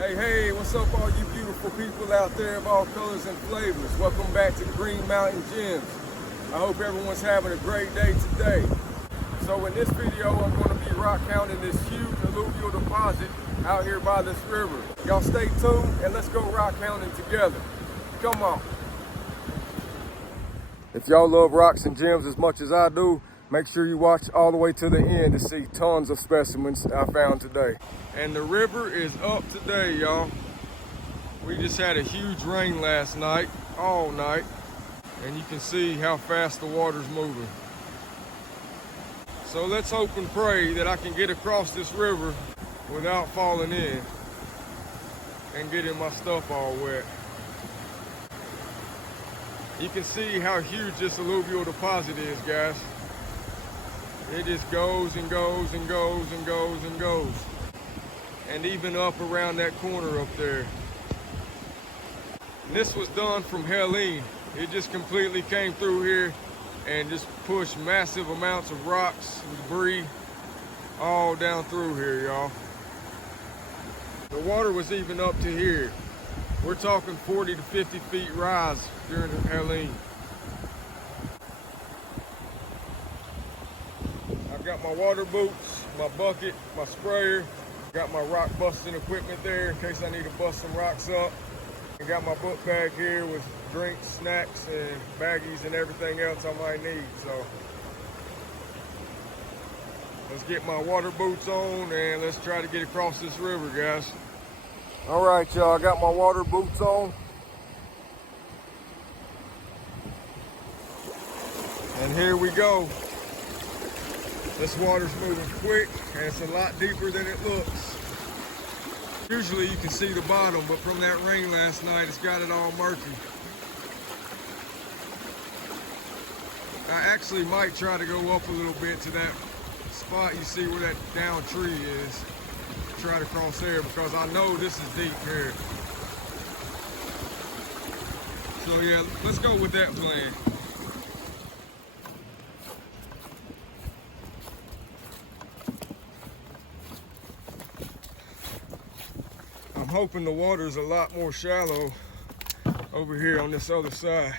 Hey, what's up all you beautiful people out there of all colors and flavors? Welcome back to Green Mountain Gems. I hope everyone's having a great day today. So in this video, I'm going to be rock hounding this huge alluvial deposit out here by this river. Y'all stay tuned and let's go rock hounding together. Come on. If y'all love rocks and gems as much as I do, make sure you watch all the way to the end to see tons of specimens I found today. And the river is up today, y'all. We just had a huge rain last night, all night, and you can see how fast the water's moving. So let's hope and pray that I can get across this river without falling in and getting my stuff all wet. You can see how huge this alluvial deposit is, guys. It just goes and goes and goes and goes and goes. And even up around that corner up there. And this was done from Hounding. It just completely came through here and just pushed massive amounts of rocks and debris all down through here, y'all. The water was even up to here. We're talking 40 to 50 feet rise during the Hounding. I've got my water boots, my bucket, my sprayer. Got my rock busting equipment there in case I need to bust some rocks up. I got my book bag here with drinks, snacks, and baggies and everything else I might need. So let's get my water boots on and let's try to get across this river, guys. All right, y'all, I got my water boots on. And here we go. This water's moving quick and it's a lot deeper than it looks. Usually you can see the bottom, but from that rain last night, it's got it all murky. I actually might try to go up a little bit to that spot you see where that down tree is. Try to cross there because I know this is deep here. So yeah, let's go with that plan. I'm hoping the water's a lot more shallow over here on this other side.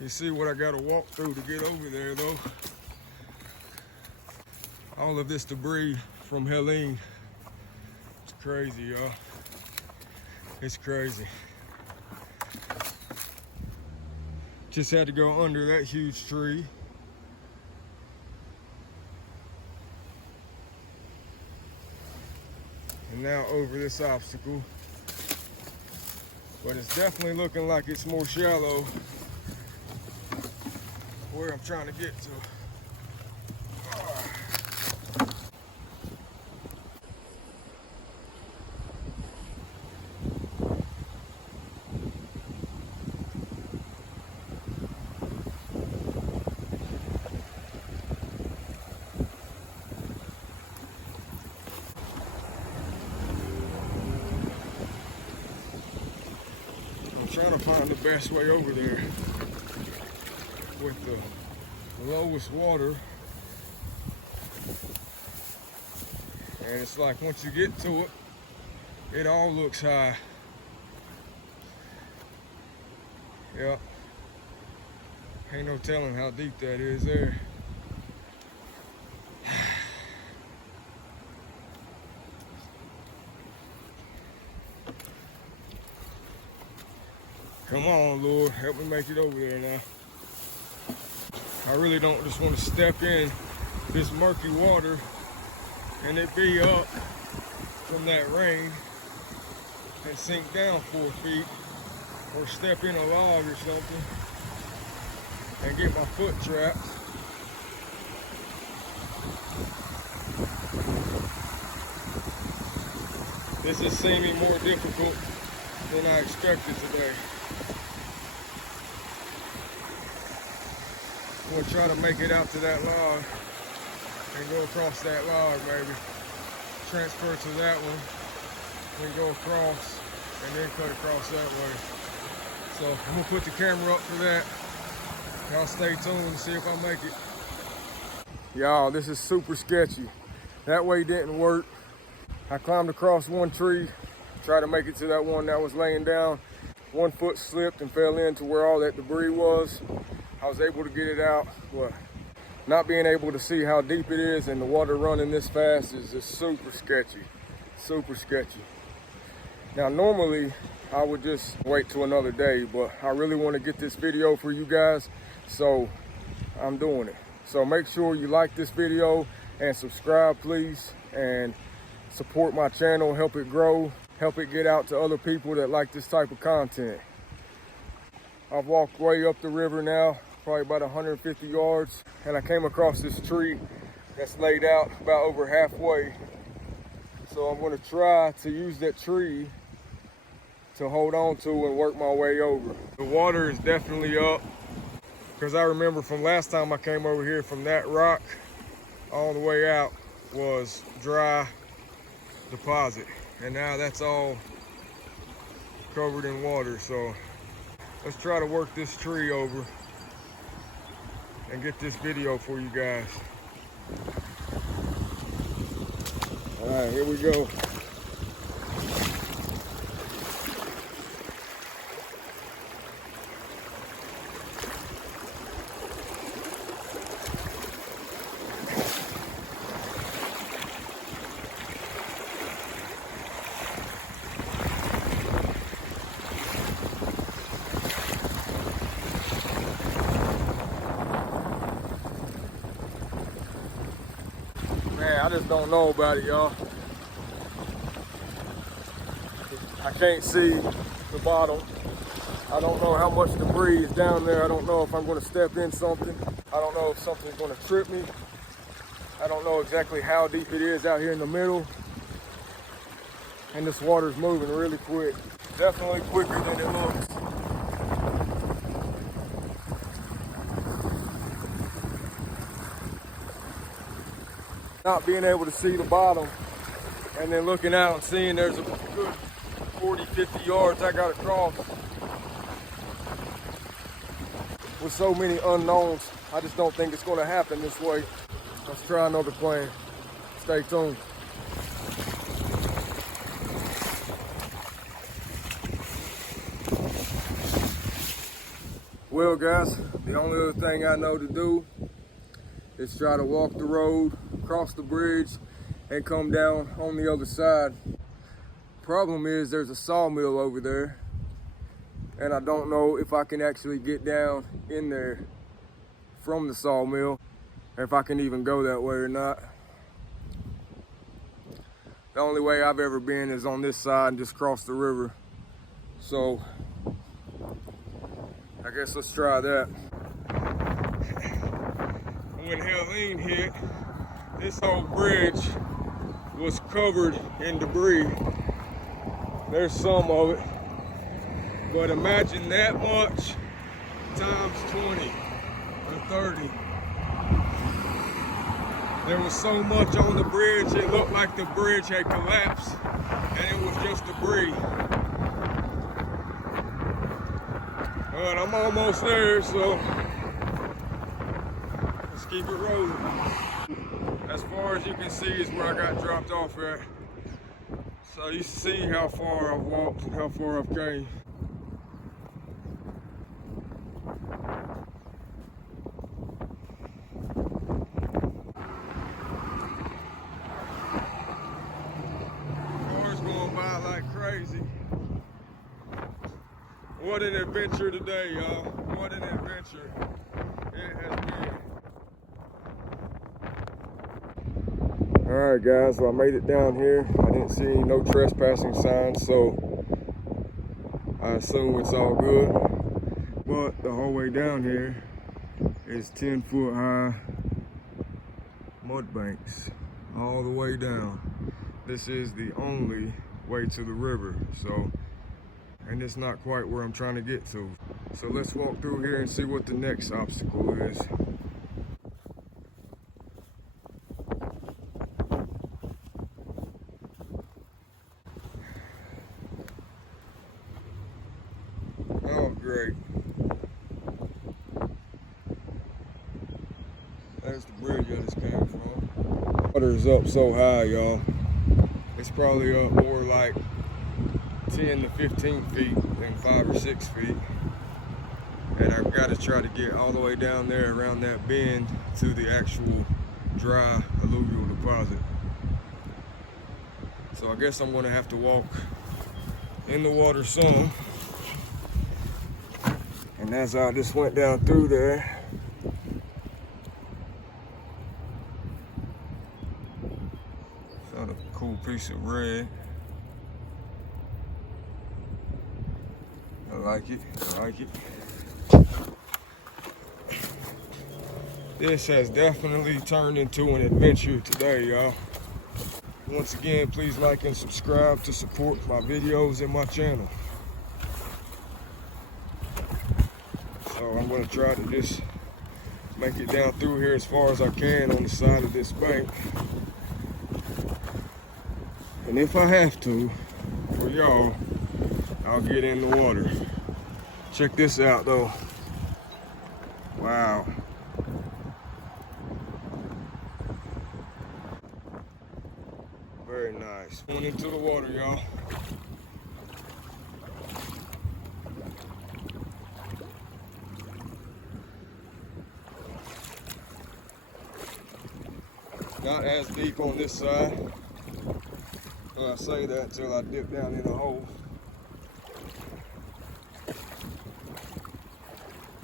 You see what I gotta walk through to get over there though. All of this debris from Hounding. It's crazy, y'all. It's crazy. Just had to go under that huge tree. And now over this obstacle. But it's definitely looking like it's more shallow where I'm trying to get to. Trying to find the best way over there with the lowest water. And it's like once you get to it, it all looks high. Yep. Ain't no telling how deep that is there. Come on, Lord, help me make it over there now. I really don't just want to step in this murky water and it be up from that rain and sink down 4 feet, or step in a log or something and get my foot trapped. This is seeming more difficult than I expected today. We'll try to make it out to that log and go across that log, maybe. Transfer to that one, then go across, and then cut across that way. So I'm gonna put the camera up for that. Y'all stay tuned and see if I make it. Y'all, this is super sketchy. That way didn't work. I climbed across one tree, tried to make it to that one that was laying down. One foot slipped and fell into where all that debris was. I was able to get it out, but not being able to see how deep it is and the water running this fast is just super sketchy, super sketchy. Now, normally I would just wait till another day, but I really want to get this video for you guys, so I'm doing it. So make sure you like this video and subscribe, please, and support my channel, help it grow, help it get out to other people that like this type of content. I've walked way up the river now, probably about 150 yards, and I came across this tree that's laid out about over halfway. So I'm gonna try to use that tree to hold on to and work my way over. The water is definitely up, because I remember from last time I came over here, from that rock all the way out was dry deposit, and now that's all covered in water. So let's try to work this tree over and get this video for you guys. All right, here we go. Man, I just don't know about it, y'all. I can't see the bottom. I don't know how much debris is down there. I don't know if I'm going to step in something. I don't know if something's going to trip me. I don't know exactly how deep it is out here in the middle. And this water's moving really quick. Definitely quicker than it looks. Not being able to see the bottom and then looking out and seeing there's a good 40, 50 yards I got to cross. With so many unknowns, I just don't think it's going to happen this way. Let's try another plan. Stay tuned. Well, guys, the only other thing I know to do is try to walk the road, cross the bridge, and come down on the other side. Problem is, there's a sawmill over there, and I don't know if I can actually get down in there from the sawmill, or if I can even go that way or not. The only way I've ever been is on this side and just cross the river. So I guess let's try that. When Hounding hit, this whole bridge was covered in debris. There's some of it, but imagine that much times 20 or 30. There was so much on the bridge, it looked like the bridge had collapsed, and it was just debris. But I'm almost there, so let's keep it rolling. As far as you can see is where I got dropped off at. So you see how far I've walked and how far I've came. Cars going by like crazy. What an adventure today, y'all. What an adventure it has been. Alright guys, well I made it down here. I didn't see no trespassing signs, so I assume it's all good. But the whole way down here is 10-foot high mud banks all the way down. This is the only way to the river, so, and it's not quite where I'm trying to get to. So let's walk through here and see what the next obstacle is. Oh, great. There's the bridge I just came from. water is up so high, y'all. It's probably up more like 10 to 15 feet than 5 or 6 feet. And I've got to try to get all the way down there around that bend to the actual dry alluvial deposit. So I guess I'm gonna have to walk in the water some. And as I just went down through there, found a cool piece of red. I like it, I like it. This has definitely turned into an adventure today, y'all. Once again, please like and subscribe to support my videos and my channel. So I'm gonna try to just make it down through here as far as I can on the side of this bank. And if I have to, for y'all, I'll get in the water. Check this out though. Wow. Very nice. Going into the water, y'all. Not as deep on this side. I say that until I dip down in the hole.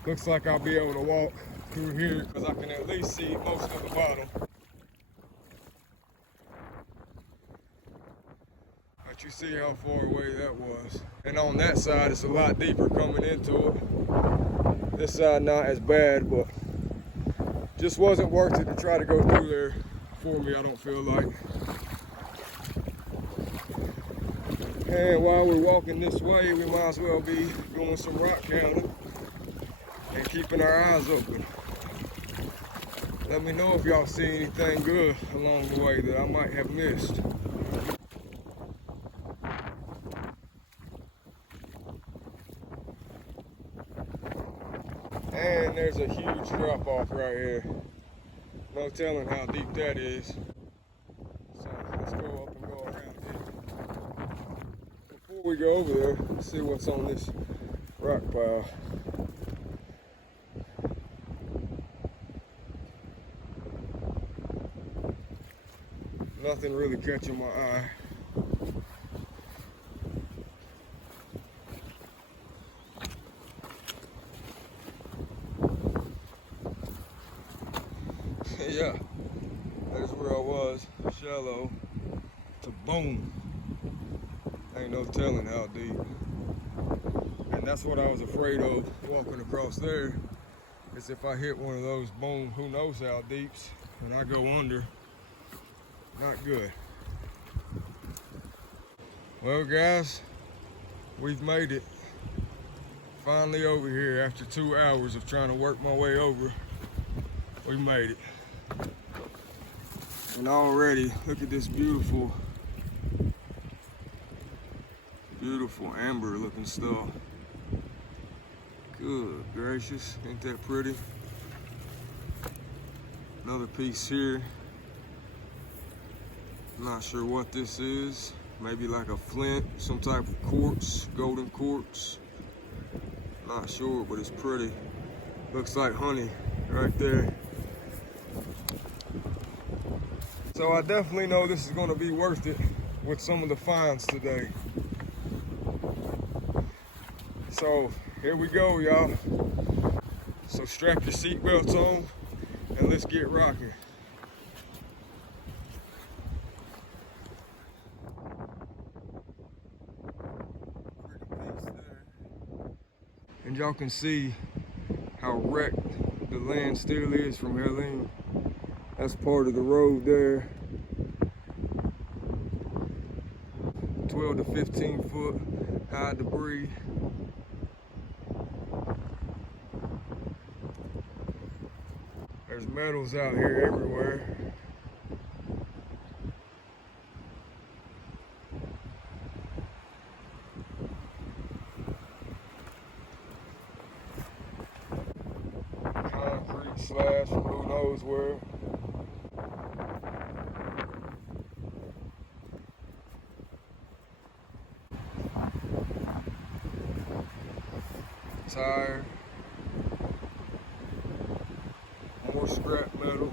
Looks like I'll be able to walk through here because I can at least see most of the bottom. But you see how far away that was. And on that side, it's a lot deeper coming into it. This side not as bad, but just wasn't worth it to try to go through there for me, I don't feel like. And while we're walking this way, we might as well be doing some rock counting and keeping our eyes open. Let me know if y'all see anything good along the way that I might have missed. And there's a huge drop off right here. No telling how deep that is. So let's go up and go around it. Before we go over there, let's see what's on this rock pile. Nothing really catching my eye. Yeah, there's where I was, shallow, to boom. Ain't no telling how deep. And that's what I was afraid of walking across there, is if I hit one of those boom, who knows how deeps, and I go under, not good. Well guys, we've made it. Finally over here after 2 hours of trying to work my way over, we made it. And already, look at this beautiful, beautiful amber looking stuff. Good gracious, ain't that pretty? Another piece here. Not sure what this is. Maybe like a flint, some type of quartz, golden quartz. Not sure, but it's pretty. Looks like honey right there. So I definitely know this is gonna be worth it with some of the finds today. So here we go, y'all. So strap your seatbelts on and let's get rocking. And y'all can see how wrecked the land still is from Helene. That's part of the road there. 12 to 15 foot high debris. There's metals out here everywhere. Concrete slash from who knows where. tire. More scrap metal.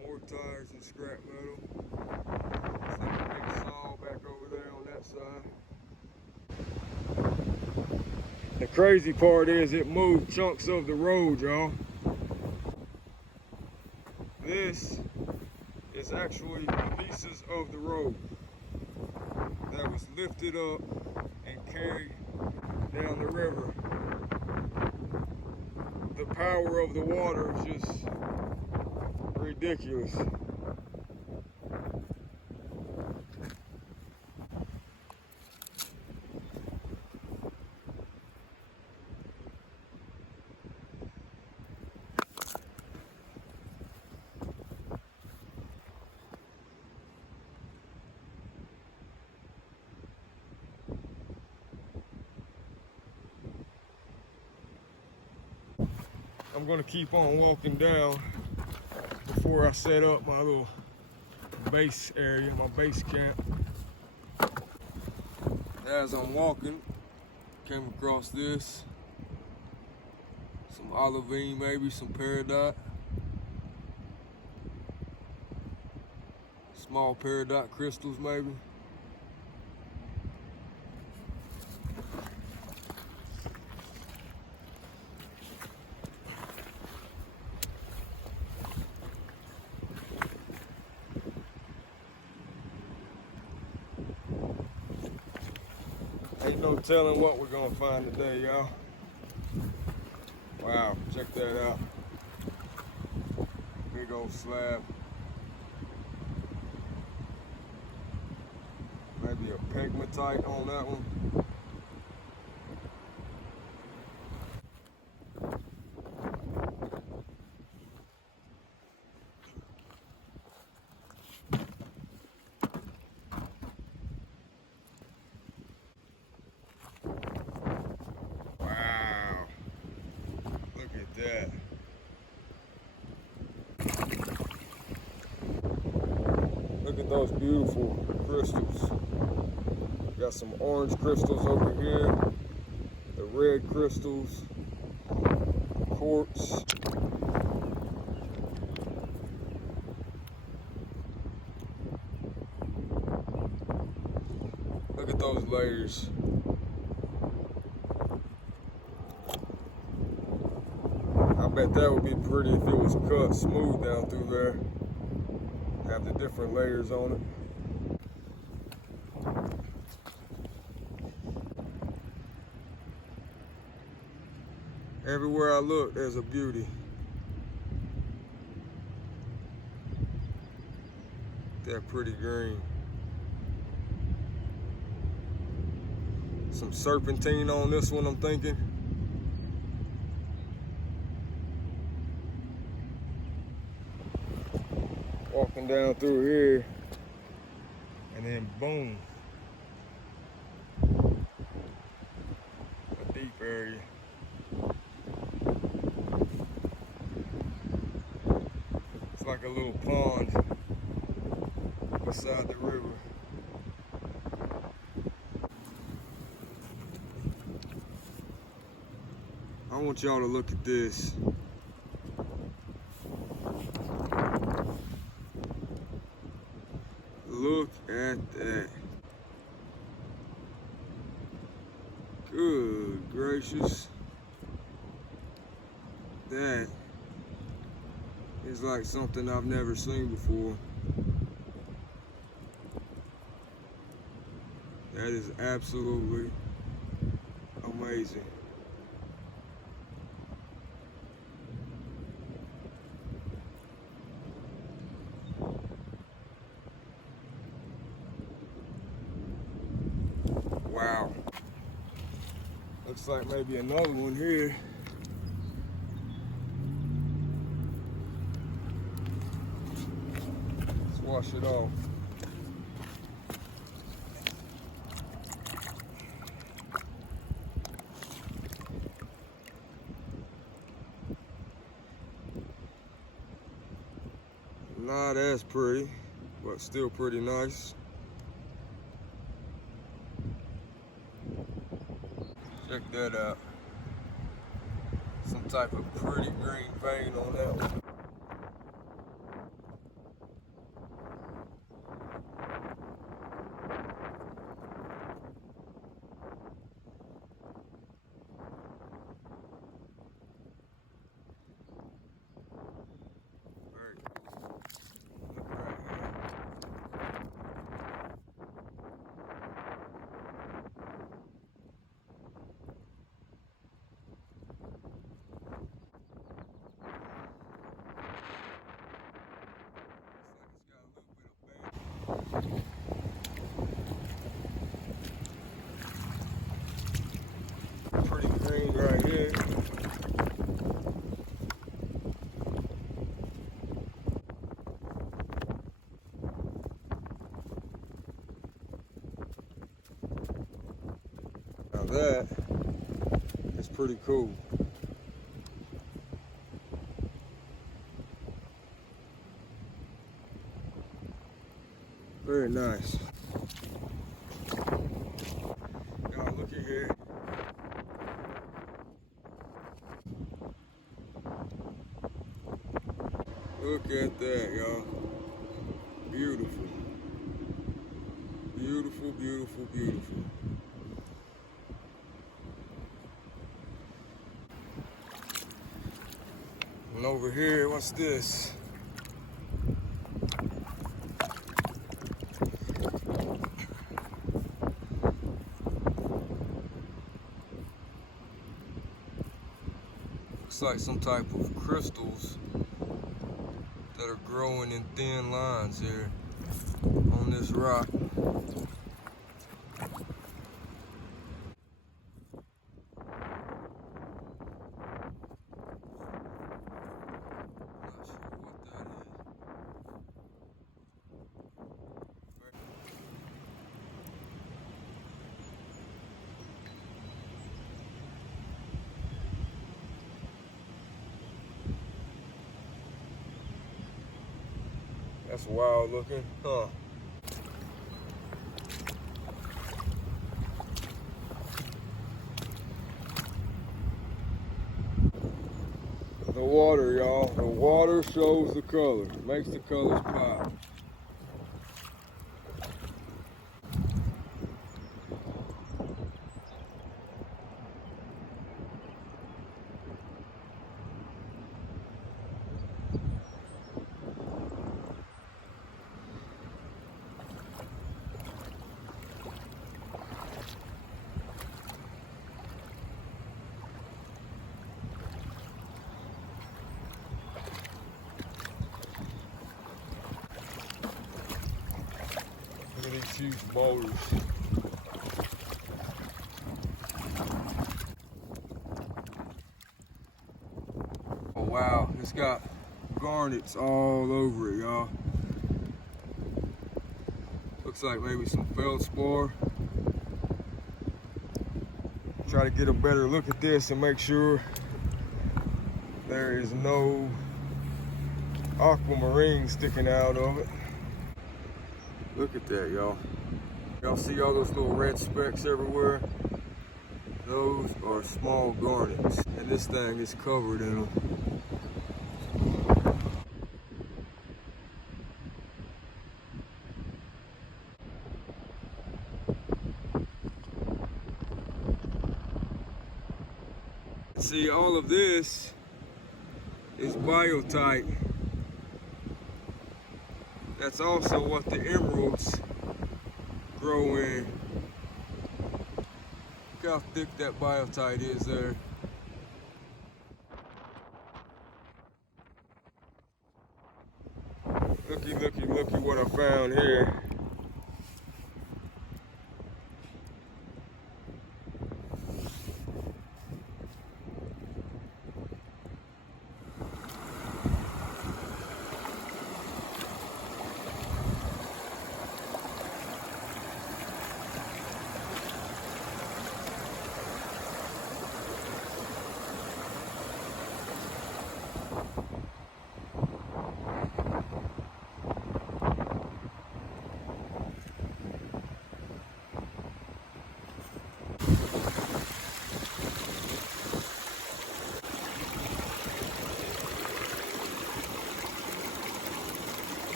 More tires and scrap metal. It's like a big saw back over there on that side. The crazy part is it moved chunks of the road, y'all. This is actually pieces of the road that was lifted up and carried down the river. The power of the water is just ridiculous. I'm gonna keep on walking down before I set up my little base area, my base camp. As I'm walking, came across this. Some alluvial, maybe some peridot. Small peridot crystals, maybe. Ain't no telling what we're gonna find today, y'all. Wow, check that out. Big old slab. Maybe a pegmatite on that one. Wow, look at that. Look at those beautiful crystals. Got some orange crystals over here, the red crystals, quartz. Look at those layers. I bet that would be pretty if it was cut smooth down through there. Have the different layers on it. Everywhere I look, there's a beauty. That pretty green. Some serpentine on this one, I'm thinking. Walking down through here, and then boom, a deep area. It's like a little pond beside the river. I want y'all to look at this. Look at that. Good gracious. That is like something I've never seen before. That is absolutely amazing. Wow. Looks like maybe another one here. Let's wash it off. Not as pretty, but still pretty nice. Check that out. Some type of pretty green vein on that one. Pretty green right here. Now that is pretty cool. Very nice. Now look at here. Look at that, y'all. Beautiful. Beautiful, beautiful, beautiful. And over here, what's this? Looks like some type of crystals that are growing in thin lines here on this rock. That's wild looking, huh? The water, y'all. The water shows the color, makes the colors pop. Look at these huge boulders. Oh wow, it's got garnets all over it, y'all. Looks like maybe some feldspar. Try to get a better look at this and make sure there is no aquamarine sticking out of it. Look at that, y'all. Y'all see all those little red specks everywhere? Those are small garnets, and this thing is covered in them. See, all of this is biotite. That's also what the emeralds grow in. Look how thick that biotite is there. Looky, looky, looky what I found here.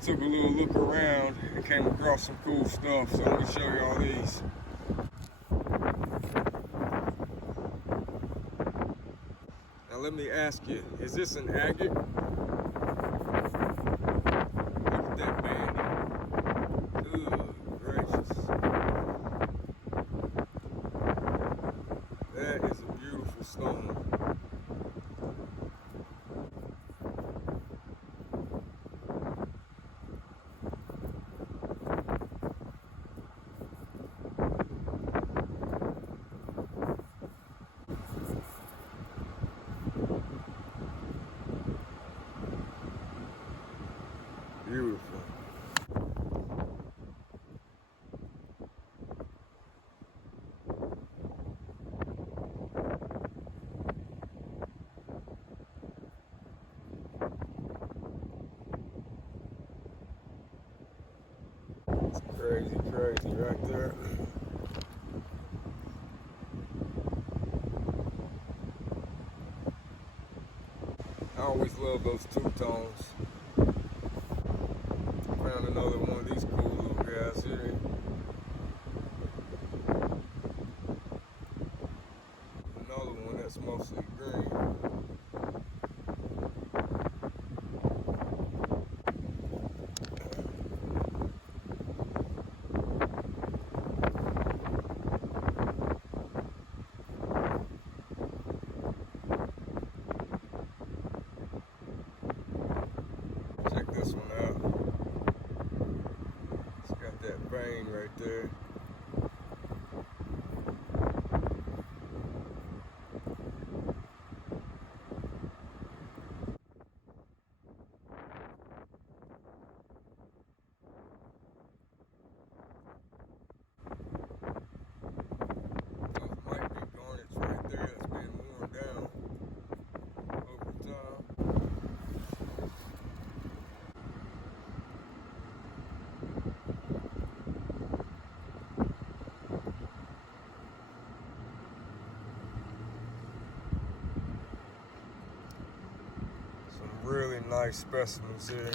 took a little look around and came across some cool stuff, so let me show you all these. Now let me ask you, is this an agate? Look at that banding. Good gracious. That is a beautiful stone. Beautiful. It's crazy, crazy right there. I always love those two-tones. Found another one of these cool little guys here. Another one that's mostly green. Check this one out. It's got that vein right there. Those might be garnets right there that's been worn down over time. Some really nice specimens here.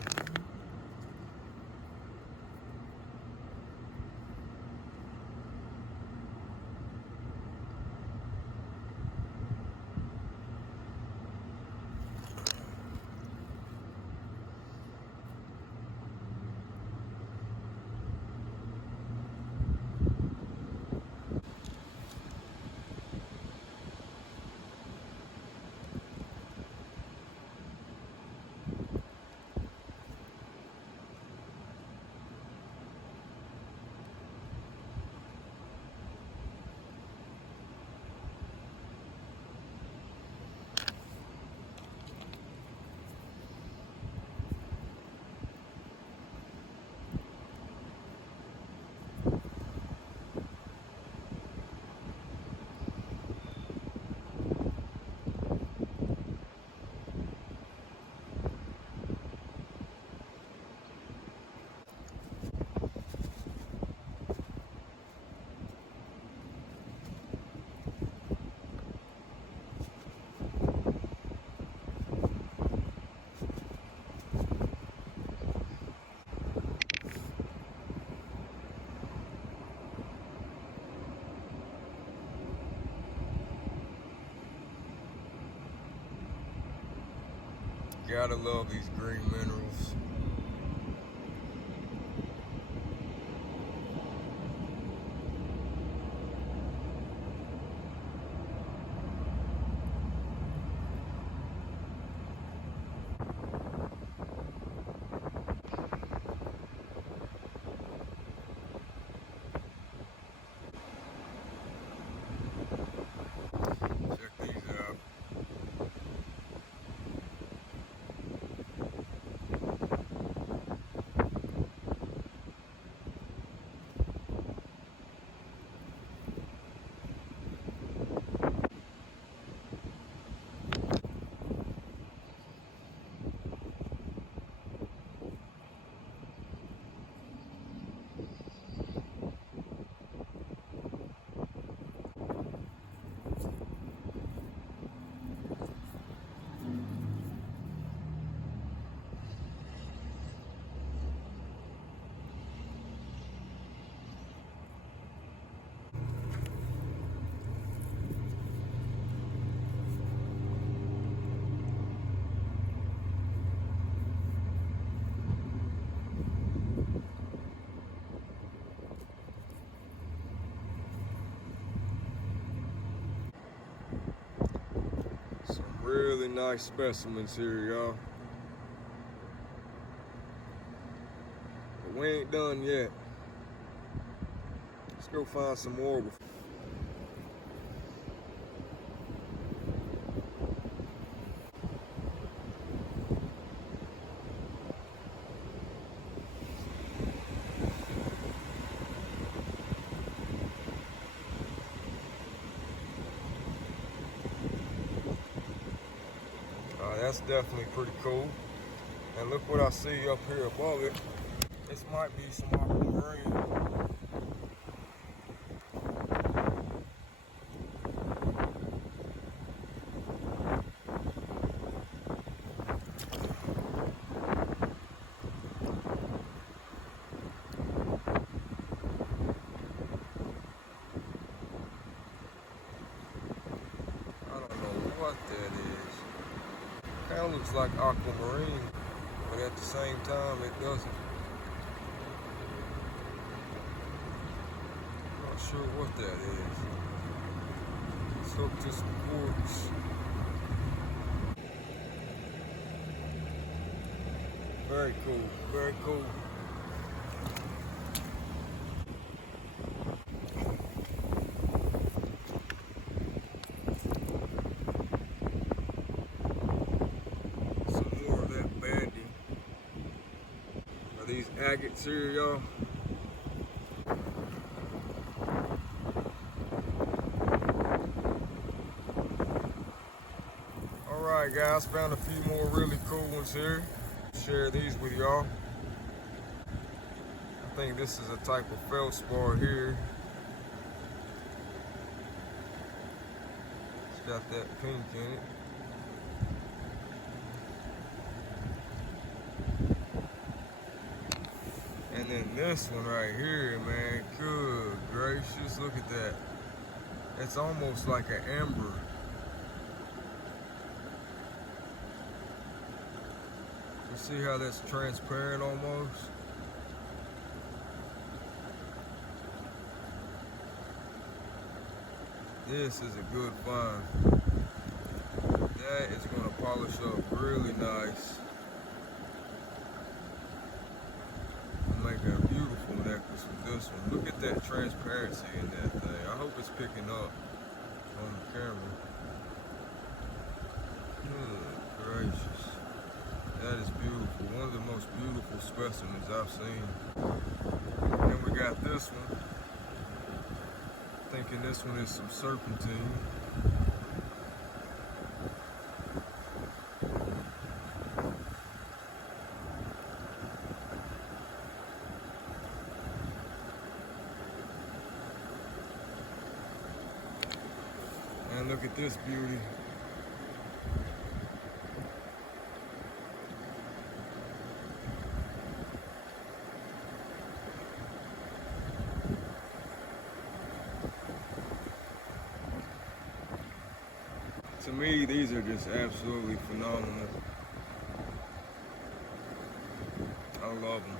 Gotta love these green minerals. Check these out. really nice specimens here, y'all. But we ain't done yet. Let's go find some more. That's definitely pretty cool. And look what I see up here above it. This might be some aquamarine. I don't know what that is. Kind of looks like aquamarine, but at the same time it doesn't. Not sure what that is. Let's hook to some quartz. Very cool, very cool. These agates here, y'all. Alright guys, found a few more really cool ones here. Share these with y'all. I think this is a type of feldspar here. It's got that pink in it. And then this one right here, man, good gracious, look at that. It's almost like an amber. You see how that's transparent almost? This is a good find. That is gonna polish up really nice. Make a beautiful necklace with this one. Look at that transparency in that thing. I hope it's picking up on the camera. Good gracious. That is beautiful. One of the most beautiful specimens I've seen. And we got this one. Thinking this one is some serpentine. And look at this beauty. To me, these are just absolutely phenomenal. I love them.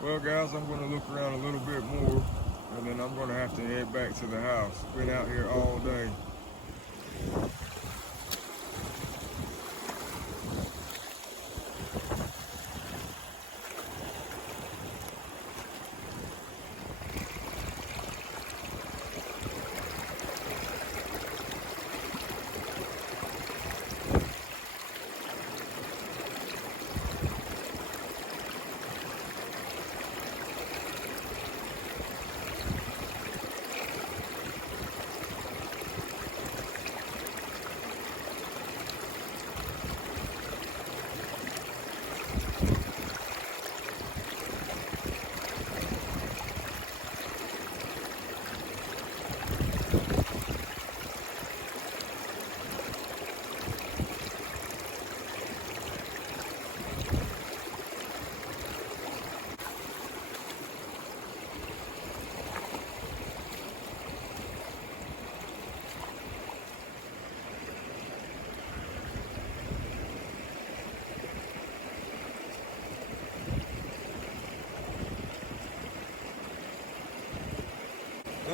Well guys, I'm going to look around a little bit more and then I'm going to have to head back to the house. Been out here all day.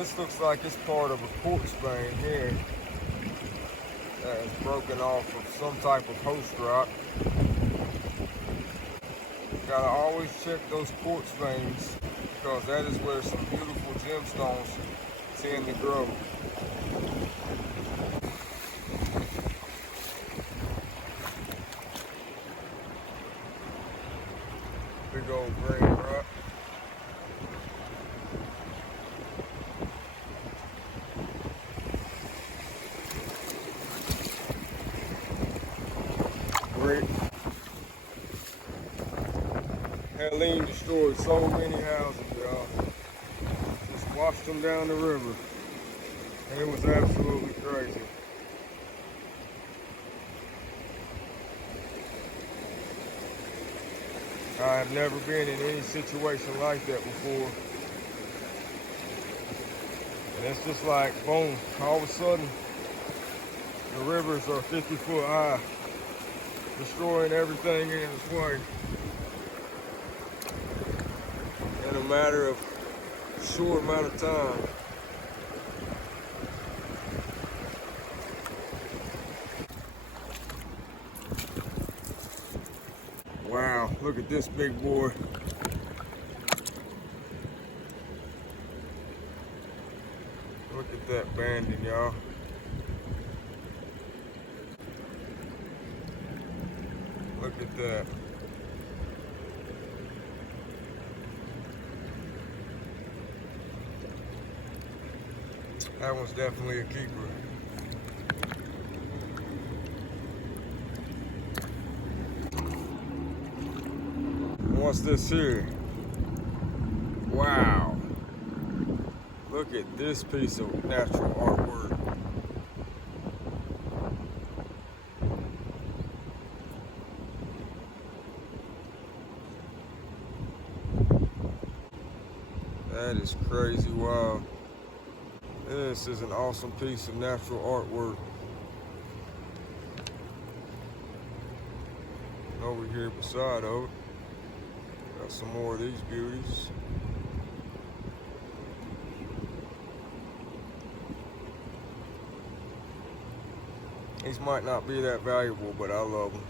this looks like it's part of a quartz vein here that is broken off of some type of host rock. Gotta always check those quartz veins because that is where some beautiful gemstones tend to grow. Big old green rock. Great. Helene destroyed so many houses, y'all. Just washed them down the river. And it was absolutely crazy. I have never been in any situation like that before. And it's just like, boom, all of a sudden, the rivers are 50 foot high, destroying everything in its way. In a matter of a short amount of time. Wow, look at this big boy. Look at that banding, y'all. Look at that. That one's definitely a keeper. What's this here? Wow. Look at this piece of natural artwork. That is crazy. Wow. This is an awesome piece of natural artwork. Over here beside of it, got some more of these beauties. These might not be that valuable, but I love them.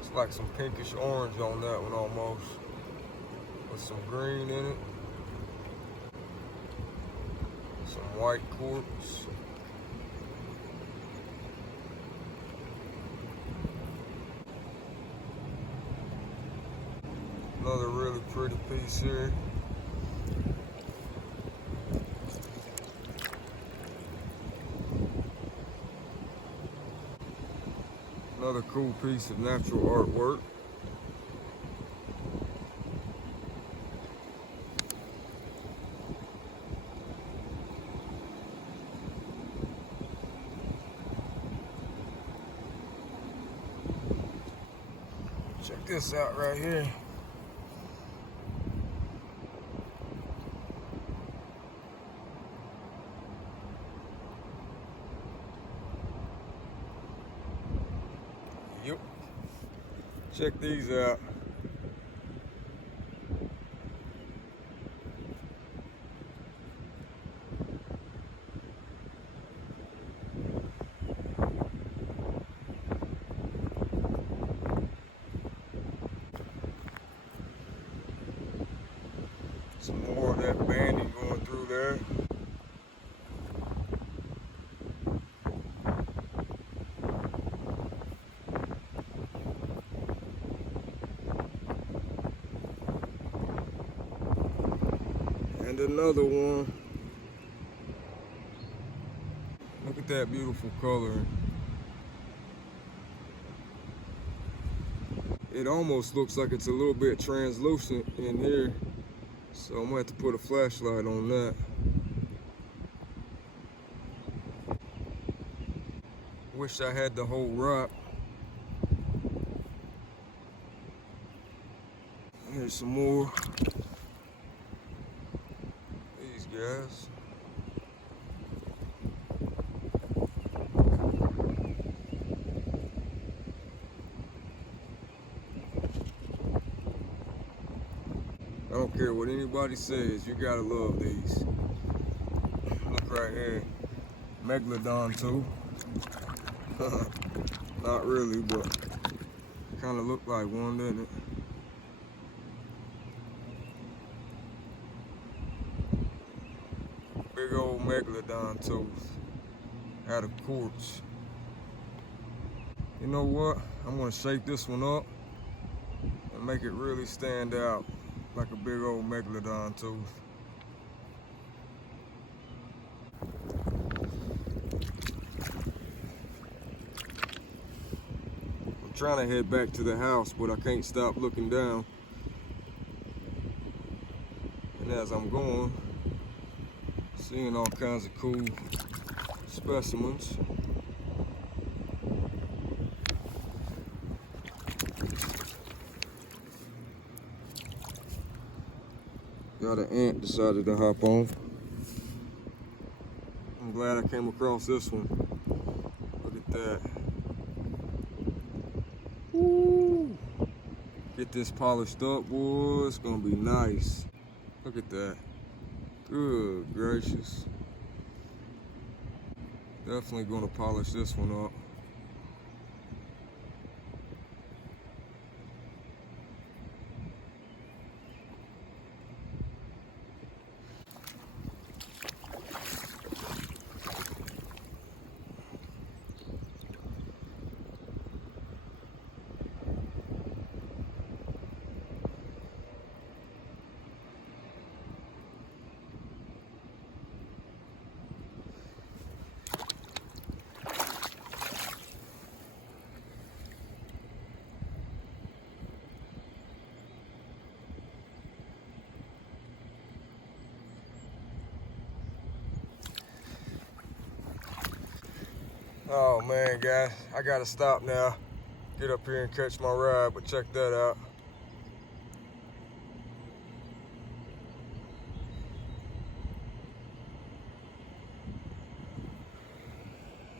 It's like some pinkish orange on that one almost, with some green in it. Some white quartz. Another really pretty piece here. Another cool piece of natural artwork. Check this out right here. Yep. Check these out. Some more of that banding going through there. And another one. Look at that beautiful color. It almost looks like it's a little bit translucent in here. So I'm gonna have to put a flashlight on that. Wish I had the whole rock. Here's some more. These guys. care what anybody says, you gotta love these. Look right here, megalodon too. Not really, but kind of looked like one, didn't it? Big old megalodon tooth out of quartz. You know what? I'm gonna shake this one up and make it really stand out like a big old megalodon tooth. I'm trying to head back to the house, but I can't stop looking down. And as I'm going, seeing all kinds of cool specimens. Got an ant decided to hop on. I'm glad I came across this one. Look at that. Woo! Get this polished up, boy. It's gonna be nice. Look at that. Good gracious. Definitely gonna polish this one up. Oh man, guys, I gotta stop now. Get up here and catch my ride, but check that out.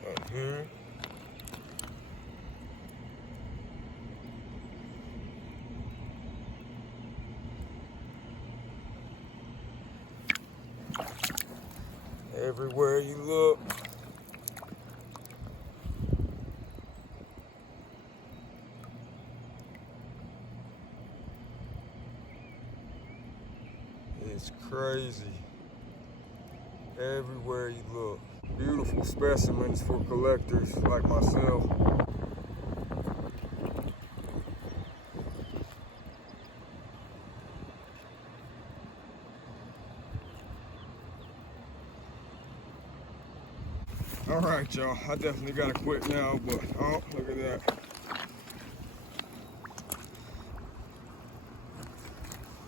Up here. Everywhere you look. It's crazy. Everywhere you look. Beautiful specimens for collectors like myself. All right, y'all. I definitely gotta quit now, but oh, look at that.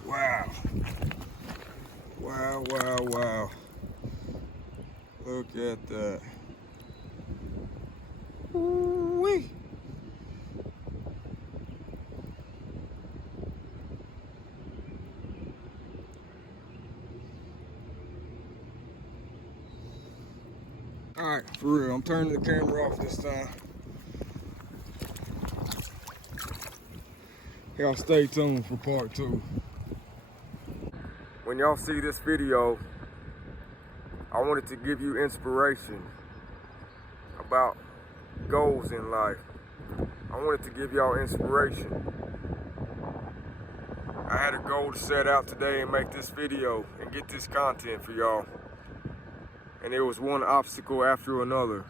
Wow. Wow, wow, wow. Look at that. Woo-wee. All right, for real, I'm turning the camera off this time. Y'all stay tuned for part 2. When y'all see this video, I wanted to give you inspiration about goals in life. I wanted to give y'all inspiration. I had a goal to set out today and make this video and get this content for y'all. And it was one obstacle after another.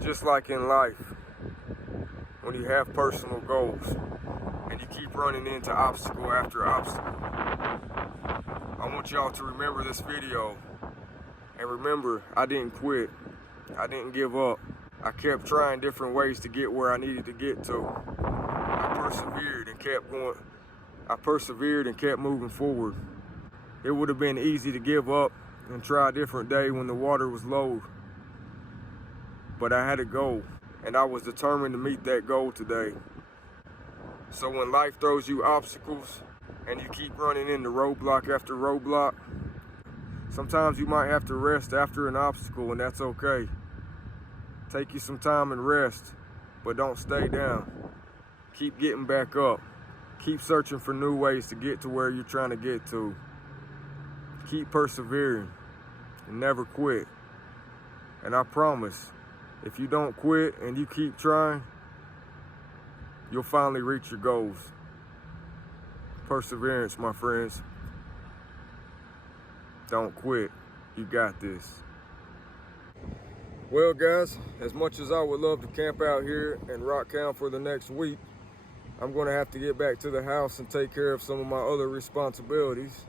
Just like in life, when you have personal goals and you keep running into obstacle after obstacle. I want y'all to remember this video. And remember, I didn't quit. I didn't give up. I kept trying different ways to get where I needed to get to. I persevered and kept going. I persevered and kept moving forward. It would have been easy to give up and try a different day when the water was low. But I had a goal, and I was determined to meet that goal today. So when life throws you obstacles and you keep running into roadblock after roadblock, sometimes you might have to rest after an obstacle, and that's okay. Take you some time and rest, but don't stay down. Keep getting back up. Keep searching for new ways to get to where you're trying to get to. Keep persevering and never quit. And I promise, if you don't quit and you keep trying, you'll finally reach your goals. Perseverance, my friends. Don't quit. You got this. Well, guys, as much as I would love to camp out here in Rocktown for the next week, I'm going to have to get back to the house and take care of some of my other responsibilities.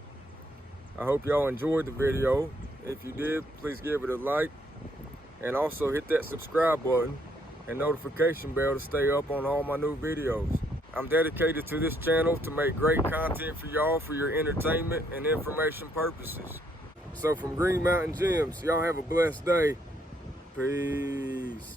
I hope y'all enjoyed the video. If you did, please give it a like. And also hit that subscribe button and notification bell to stay up on all my new videos. I'm dedicated to this channel to make great content for y'all for your entertainment and information purposes. So from Green Mountain Gems, y'all have a blessed day. Peace.